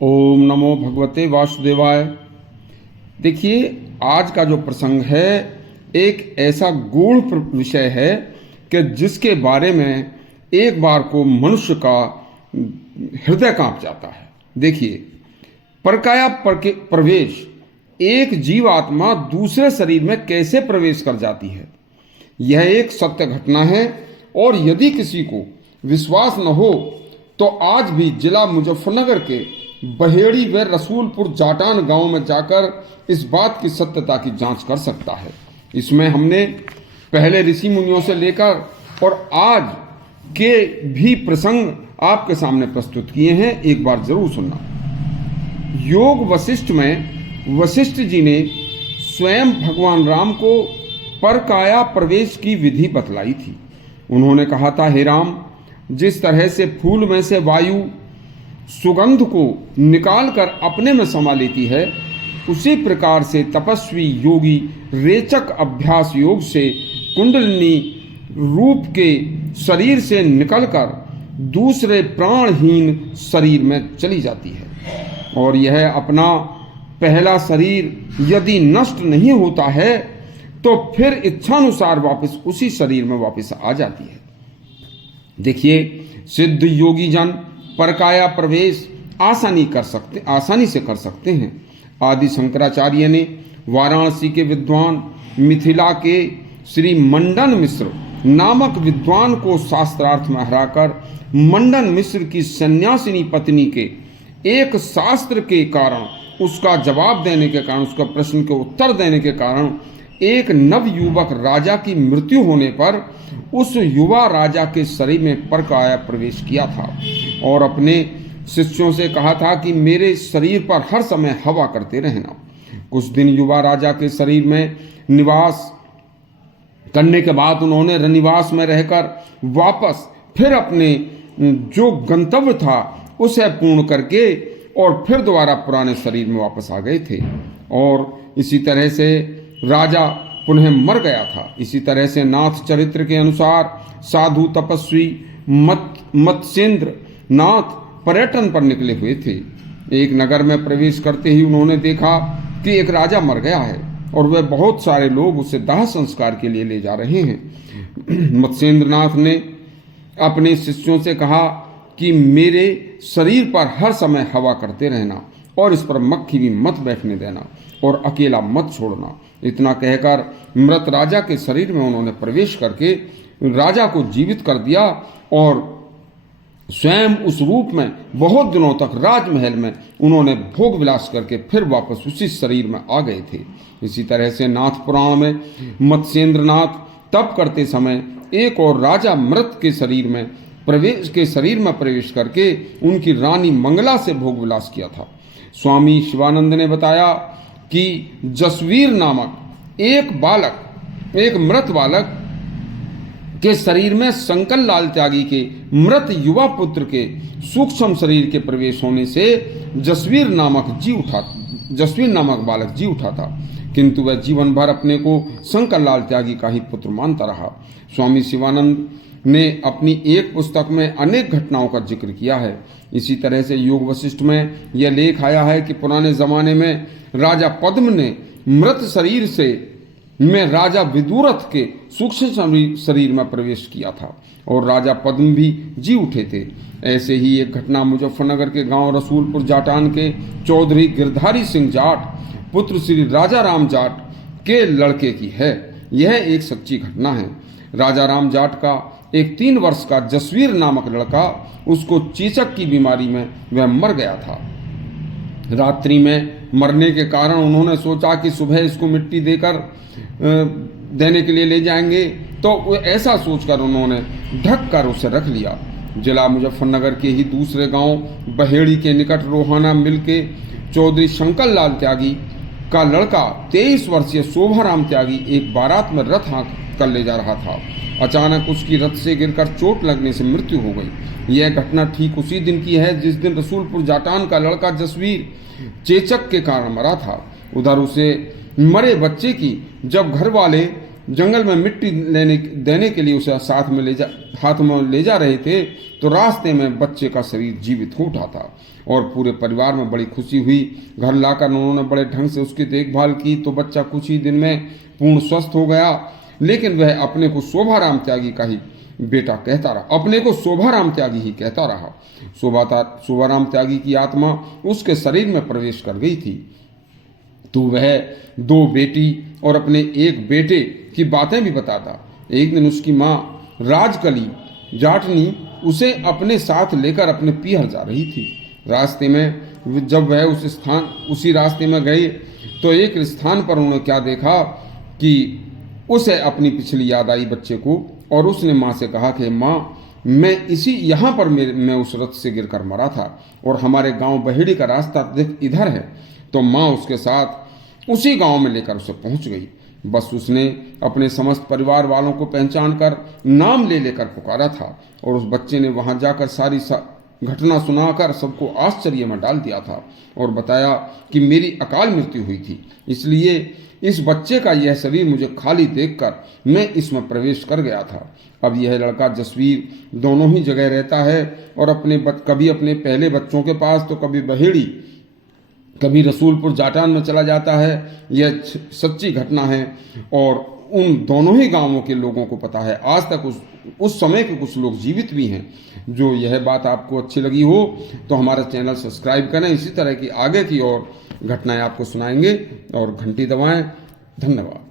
ओम नमो भगवते वासुदेवाय। देखिए, आज का जो प्रसंग है एक ऐसा गूढ़ विषय है कि जिसके बारे में एक बार को मनुष्य का हृदय कांप जाता है। देखिए, परकाया प्रवेश, एक जीवात्मा दूसरे शरीर में कैसे प्रवेश कर जाती है, यह एक सत्य घटना है। और यदि किसी को विश्वास न हो तो आज भी जिला मुजफ्फरनगर के बहेड़ी व रसूलपुर जाटान गांव में जाकर इस बात की सत्यता की जांच कर सकता है। इसमें हमने पहले ऋषि मुनियों से लेकर और आज के भी प्रसंग आपके सामने प्रस्तुत किए हैं, एक बार जरूर सुनना। योग वशिष्ठ में वशिष्ठ जी ने स्वयं भगवान राम को परकाया प्रवेश की विधि बतलाई थी। उन्होंने कहा था, हे राम, जिस तरह से फूल में से वायु सुगंध को निकालकर अपने में समा लेती है, उसी प्रकार से तपस्वी योगी रेचक अभ्यास योग से कुंडलिनी रूप के शरीर से निकलकर दूसरे प्राणहीन शरीर में चली जाती है। और यह अपना पहला शरीर यदि नष्ट नहीं होता है तो फिर इच्छानुसार वापस उसी शरीर में वापस आ जाती है। देखिए, सिद्ध योगी जन परकाया प्रवेश आसानी से कर सकते हैं। आदि शंकराचार्य ने वाराणसी के विद्वान मिथिला के श्री मंडन मिश्र नामक विद्वान को शास्त्रार्थ में हराकर मंडन मिश्र की सन्यासिनी पत्नी के एक शास्त्र के कारण, उसका जवाब देने के कारण, उसका प्रश्न के उत्तर देने के कारण एक नवयुवक राजा की मृत्यु होने पर उस युवा राजा के शरीर में परकाया प्रवेश किया था और अपने शिष्यों से कहा था कि मेरे शरीर पर हर समय हवा करते रहना। कुछ दिन युवा राजा के शरीर में निवास करने के बाद उन्होंने रनिवास में रहकर वापस फिर अपने जो गंतव्य था उसे पूर्ण करके और फिर दोबारा पुराने शरीर में वापस आ गए थे। और इसी तरह से राजा पुनः मर गया था। इसी तरह से नाथ चरित्र के अनुसार साधु तपस्वी मत्स्येंद्र नाथ पर्यटन पर निकले हुए थे। एक नगर में प्रवेश करते ही उन्होंने देखा कि एक राजा मर गया है और वह बहुत सारे लोग उसे दाह संस्कार के लिए ले जा रहे हैं। मत्स्येंद्र नाथ ने अपने शिष्यों से कहा कि मेरे शरीर पर हर समय हवा करते रहना और इस पर मक्खी भी मत बैठने देना और अकेला मत छोड़ना। इतना कहकर मृत राजा के शरीर में उन्होंने प्रवेश करके राजा को जीवित कर दिया और स्वयं उस रूप में बहुत दिनों तक राजमहल में उन्होंने भोग विलास करके फिर वापस उसी शरीर में आ गए थे। इसी तरह से नाथ पुराण में मत्स्येंद्र नाथ तप करते समय एक और राजा मृत के शरीर में प्रवेश करके उनकी रानी मंगला से भोग विलास किया था। स्वामी शिवानंद ने बताया कि जसवीर नामक एक मृत बालक के शरीर में शंकर लाल त्यागी के मृत युवा पुत्र के सूक्ष्म शरीर के प्रवेश होने से जसवीर नामक बालक जी उठा था, किंतु वह जीवन भर अपने को शंकर लाल त्यागी का ही पुत्र मानता रहा। स्वामी शिवानंद ने अपनी एक पुस्तक में अनेक घटनाओं का जिक्र किया है। इसी तरह से योग वशिष्ठ में यह लेख आया है कि पुराने जमाने में राजा पद्म ने मृत शरीर में राजा विदुरथ के सूक्ष्म शरीर में प्रवेश किया था और राजा पद्म भी जी उठे थे। ऐसे ही एक घटना मुजफ्फरनगर के गांव रसूलपुर जाटान के चौधरी गिरधारी सिंह जाट पुत्र श्री राजा राम जाट के लड़के की है। यह एक सच्ची घटना है। राजा राम जाट का एक 3 वर्ष का जसवीर नामक लड़का, उसको चेचक की बीमारी में वह मर गया था। रात्रि में मरने के कारण उन्होंने सोचा कि सुबह इसको मिट्टी देने के लिए ले जाएंगे, तो ऐसा सोचकर उन्होंने ढक कर उसे रख लिया। जिला मुजफ्फरनगर के ही दूसरे गांव बहेड़ी के निकट रोहाना मिल के चौधरी शंकर लाल त्यागी का लड़का 23 वर्षीय शोभाराम त्यागी एक बारात में रथ हाँक कर ले जा रहा था। अचानक उसकी रथ से गिरकर चोट लगने से मृत्यु हो गई। यह घटना ठीक उसी दिन की है जिस दिन रसूलपुर जाटान का लड़का जसवीर चेचक के कारण मरा था। उधर उसे मरे बच्चे की जब घर वाले जंगल में मिट्टी देने के लिए उसे हाथ में ले जा रहे थे तो रास्ते में बच्चे का शरीर जीवित हो उठा था और पूरे परिवार में बड़ी खुशी हुई। घर लाकर उन्होंने बड़े ढंग से उसकी देखभाल की तो बच्चा कुछ ही दिन में पूर्ण स्वस्थ हो गया। लेकिन वह अपने को शोभाराम त्यागी का ही बेटा कहता रहा, अपने को शोभाराम त्यागी ही कहता रहा। शोभाराम त्यागी की आत्मा उसके शरीर में प्रवेश कर गई थी तो वह 2 बेटी और अपने 1 बेटे की बातें भी बताता। एक दिन उसकी माँ राजकली जाटनी उसे अपने साथ लेकर अपने पीहर जा रही थी। रास्ते में जब वह उसी रास्ते में गए तो एक स्थान पर उन्होंने क्या देखा कि उसे अपनी पिछली याद आई बच्चे को और उसने माँ से कहा कि माँ, मैं यहाँ पर मैं उस रथ से गिरकर मरा था और हमारे गांव बहेड़ी का रास्ता इधर है। तो माँ उसके साथ उसी गांव में लेकर उसे पहुंच गई। बस उसने अपने समस्त परिवार वालों को पहचान कर नाम लेकर पुकारा था और उस बच्चे ने वहां जाकर सारी घटना सुनाकर सबको आश्चर्य में डाल दिया था और बताया कि मेरी अकाल मृत्यु हुई थी, इसलिए इस बच्चे का यह शरीर मुझे खाली देखकर मैं इसमें प्रवेश कर गया था। अब यह लड़का जसवीर दोनों ही जगह रहता है और कभी अपने पहले बच्चों के पास तो कभी बहेड़ी कभी रसूलपुर जाटान में चला जाता है। यह सच्ची घटना है और उन दोनों ही गांवों के लोगों को पता है। आज तक उस समय के कुछ लोग जीवित भी हैं। जो यह बात आपको अच्छी लगी हो तो हमारा चैनल सब्सक्राइब करें। इसी तरह की आगे की और घटनाएं आपको सुनाएंगे और घंटी दबाएं। धन्यवाद।